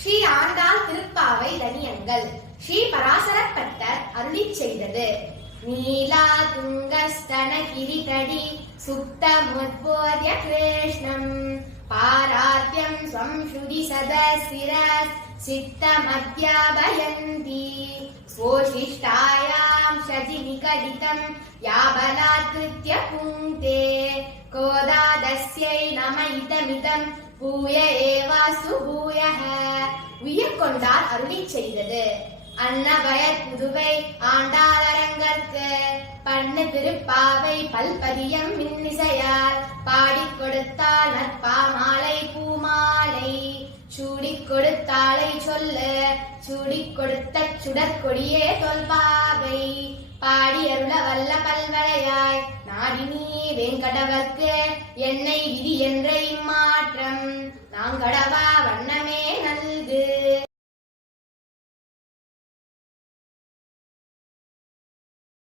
ஸ்ரீ ஆண்டாள் திருப்பாவை தனியங்கள் ஸ்ரீ பராசரப்பட்டர் அருளிச் செய்தது. நீலா துங்கஸ்தன கிரிதடி சுக்தமுத்போத்ய கிருஷ்ணம் பாராத்யம் ஸ்வம் ஸ்ருதி சதசிரஸ் சித்தமத்யாபயந்தி ஸ்வோஷிஷ்டாயாம் ஷஜி நிகடிதம் யாபலாத்ருத்ய புங்கே கோதாதஸ்யை நம இதமிதம் பூய ஏவாசு பூயஹ. உய்யக்கொண்டார் அருளிச் செய்தது. அன்னபயர் புதுவை ஆண்டாள் அரங்கற்கு பண்ணு திருப்பாவை பல்பதியம் மின்னிசையால் பாடிக் கொடுத்தாள் நற்பாமாலை பூமாலை சூடிக் கொடுத்தாளை சொல்லு சூடிக் கொடுத்த சுடற்கொடியே தொல்பாவை பாடி அருள வல்ல பல்வளையாய் நாடினி வேங்கடவர்க்கு என்னை விதி என்ற இம்மாற்றம் நாங்கடவா